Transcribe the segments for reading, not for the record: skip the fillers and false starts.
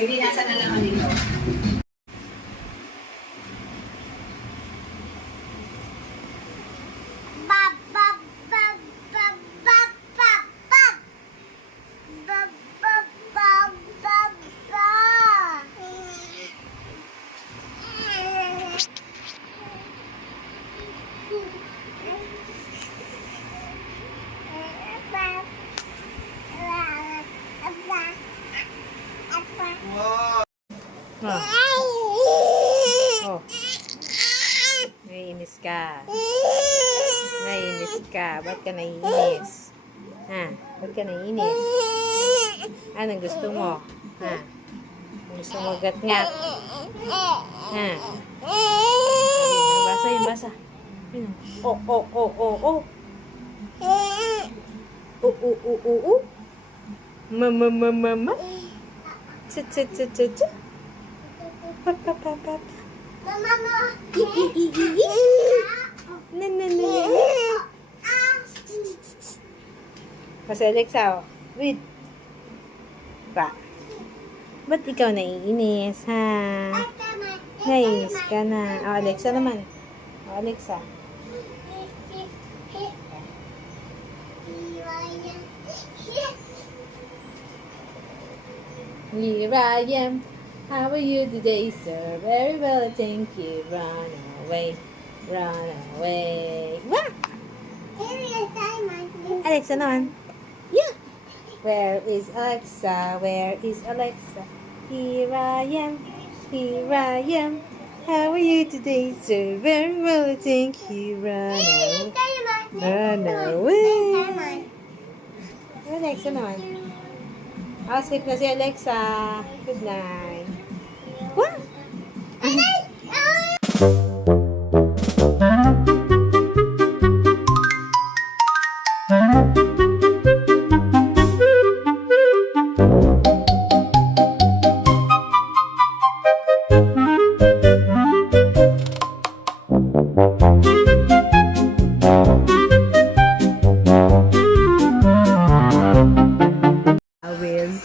Hindi, nasa na naman dito. Oh. Naiinis ka. Naiinis ka. Ba't ka naiinis? Ha? Ba't ka naiinis? Anong gusto mo? Ha? Gusto mo gat-ngat? Ha? Basa yun, basa. Oh, oh, oh, oh, oh. Oh. Mama, mama, mama. Cha, cha, cha, cha, cha. Papa, papa. Mama. Na. Kasi Alexa, oh. Wait. Pa. Ba't ikaw naiinis, ha? Naiinis ka na. Oh, Alexa naman. Oh, Alexa. Here I am. How are you today, sir? Very well, thank you. Run away. Run away. What? Alexa naman. Yeah. Where is Alexa? Where is Alexa? Here I am. Here I am. How are you today, sir? Very well, thank you. Run away. Run away. Alexa naman. Sleep na si Alexa. Good night. What?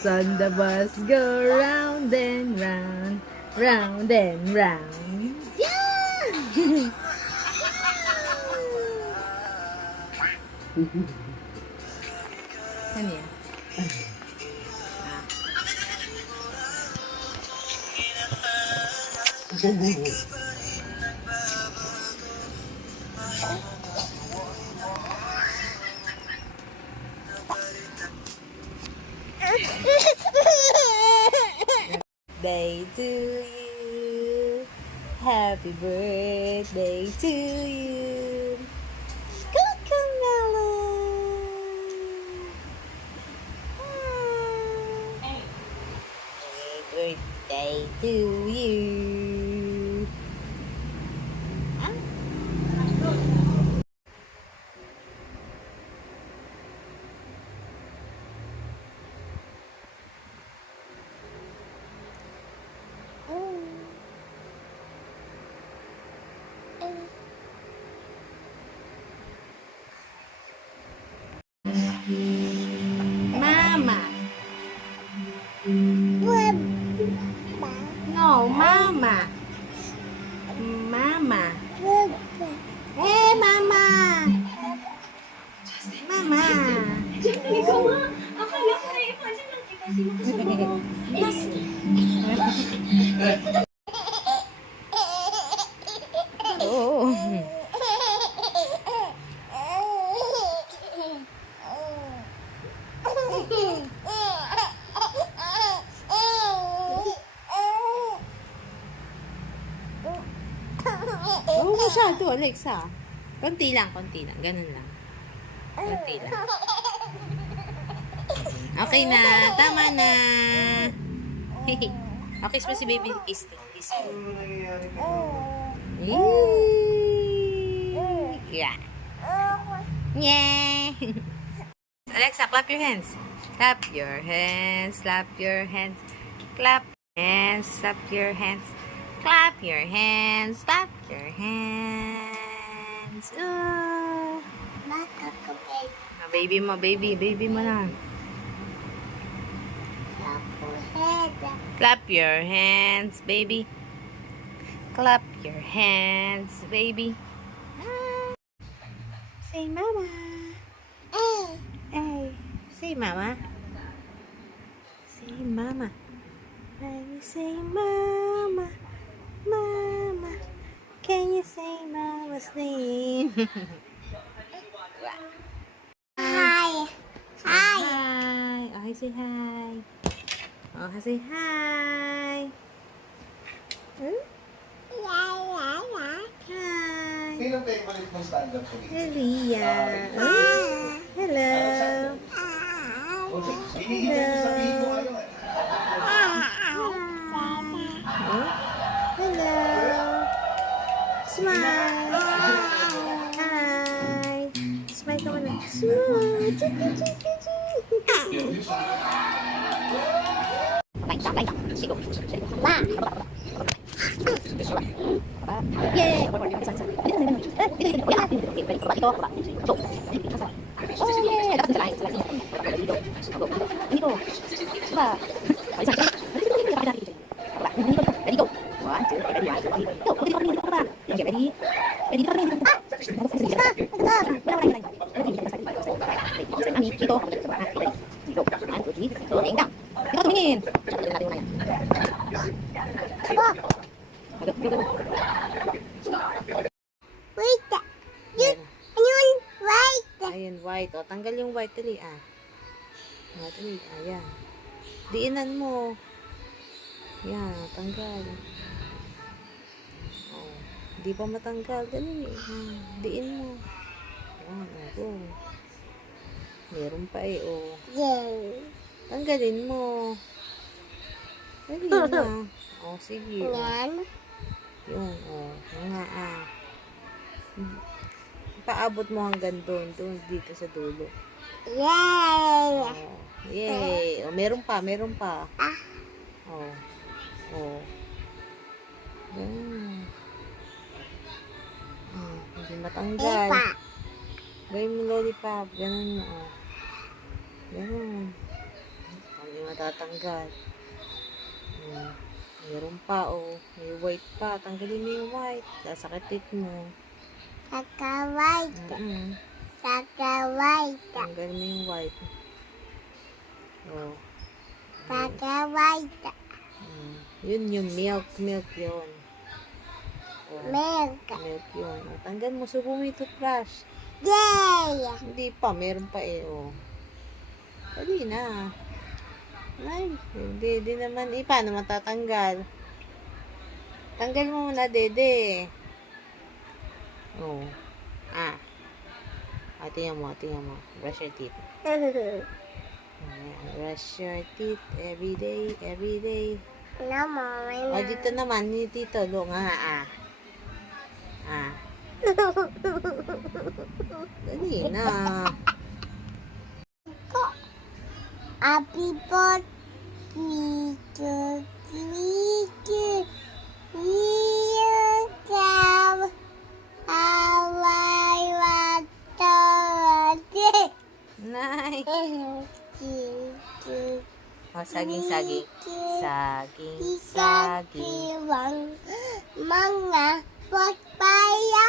On the bus go round and round, round and round. Yeah! Ano yan? Birthday to you. Happy birthday to you. Cocomelon. Happy birthday to you. Mama. No, Mama. Mama. Hey, Mama. Mama. Ikaw nga. Akala ko na ipansin lang kita. Sino ka Oh. Masyado, Alexa. Konti lang. Ganun lang. Kunti lang. Okay na. Tama na. Okay, kiss mo si baby. Kiss. Kiss mo. Yeah. Yeah. Alexa, clap your hands. Clap your hands. Clap your hands. Clap hands. Clap your hands. Clap your hands. Clap your hands. Ooh. Baby mo, baby mo na. Clap your hands, baby. Clap your hands, baby. Say mama. Hey. Say mama. Say mama. Can you say mama? Mama. Can you say mama's name? Hi. Hi. Hi. Okay, say hi. Okay, say hi. Hmm? Hi. Sino favorite mong stand-up comedian? Elia. Hello. Hinihingi ko sabihin mo ano. Oh, hello. Smile. Hi. Smile ka muna. Smile. Chiki, chiki, chiki. Yay! Wait. Ayun, wait. Ayun, white. O, tanggal yung white. Dali, ah. O, dali. Ayan. Diinan mo. Yan, tanggal. O, di pa matanggal. Dali. Diin mo. Yan, o, go. Meron pa eh, o. Yay. Tanggalin mo. Dali na. O, sige. O. Yan. Yun, o. Nga, ah. Paabot mo hanggang doon dito sa dulo. Yay. Oh, yay. Oh, meron pa. Ah. Oh. Oh. Yan. Hindi matanggal. Epa. Gawin mo lollipop. Ganun mo. Oh. Ganun. Hindi matatanggal. Meron pa, oh. May white pa. Tanggalin mo yung white. Sasakitit mo. Kakawait. Kakawait. Tanggalin mo yung white. Oh. Kakawait. Yun yung milk yun. Oh, Milk. milk yun. Oh, tanggal mo, subo mo yung toothbrush. Yay. Hindi pa, meron pa eh, oh. Dali na. Ay, hindi naman, paano matatanggal? Tanggal mo muna, dede. Oh. Ah. Tingnan mo. Brush your teeth. Ayan, brush your teeth every day. Mama, O, dito naman, ni Tito, lo nga, ah. Dali na. Happy birthday to you. You tell how I want to Nice. O, saging. Mga papaya.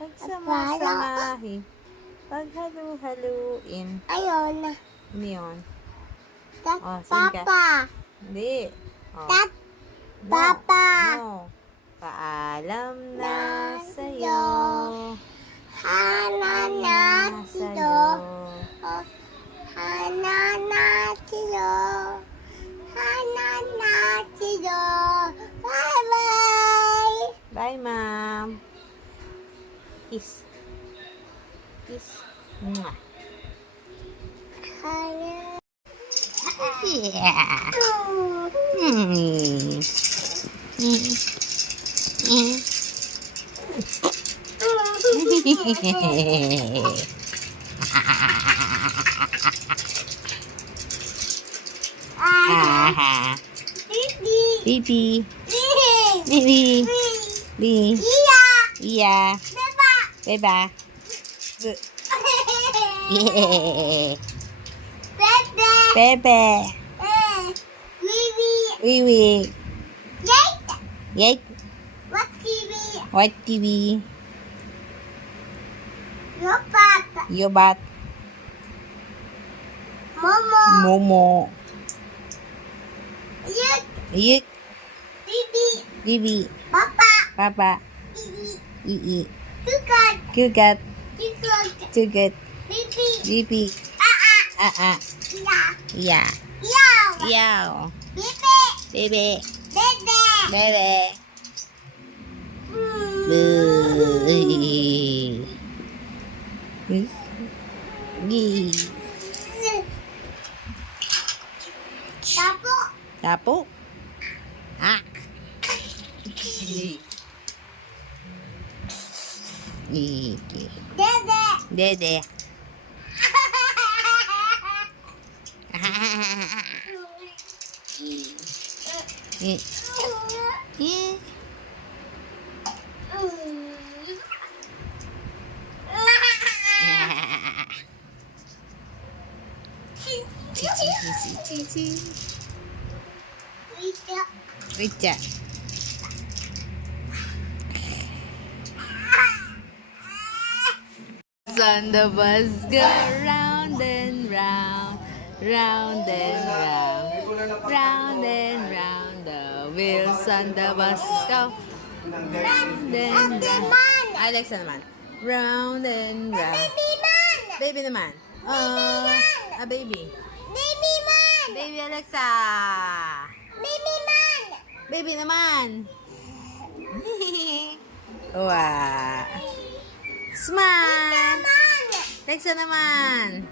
Pagsama-samahin. Paghalu-haluin. Ayun. Ano yun? Tat Oh, sige ka. papa. Hindi. Oh. Tat No. papa. No. Paalam na Na sa'yo. Hana na sa'yo. Hana na sa'yo. Hana na sa'yo. Bye-bye. Bye, ma'am. Kiss. Kiss. Mwah. Hanya. Yeah. Mm. Ah. Bibi. Bibi. Bibi. Bibi. Iya. Iya. Beba. Beba. Yeah. Bebe. Bebe. Bibi. Wiwi. Yay. Yay. What TV? White TV. Your papa. Yobat. Momo. Momo. Yuk. Yik. Bibi. Bibi. Papa. Papa. Bibi. Ii. Tukan. Kugat. Tukan. Tugut. Bibi. Bibi. Ah. Ah. Iya. Yeah. Yow. Yow. Bibi. Baby. Dede. Baby. Gih. Tapo. Tapo. Ah. Gih. Dede. Dede. Rica. On the bus go round and round, round and round, round and round. The wheels on the bus go round and round. Alexa naman. Round and round. Baby man. Baby naman. A baby. Baby man. Baby Alexa. Baby man. Baby naman. Wow. Smile. Man. Alexa naman.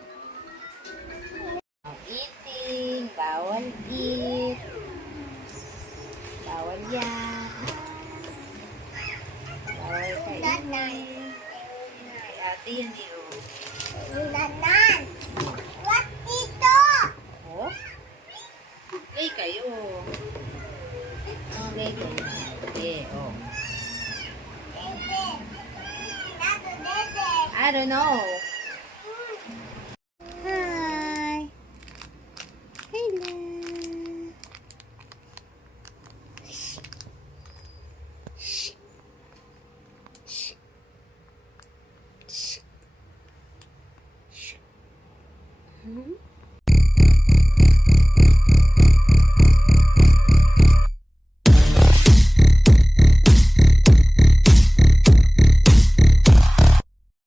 Eating. Bawal eat. Bawal yan. Bawal kainin. Ate yan Ulanan. What ito? Oh? Okay kayo. Okay kayo. Yeah, oh. Dede. Nato dede. I don't know. Hi. Hello. Hmm?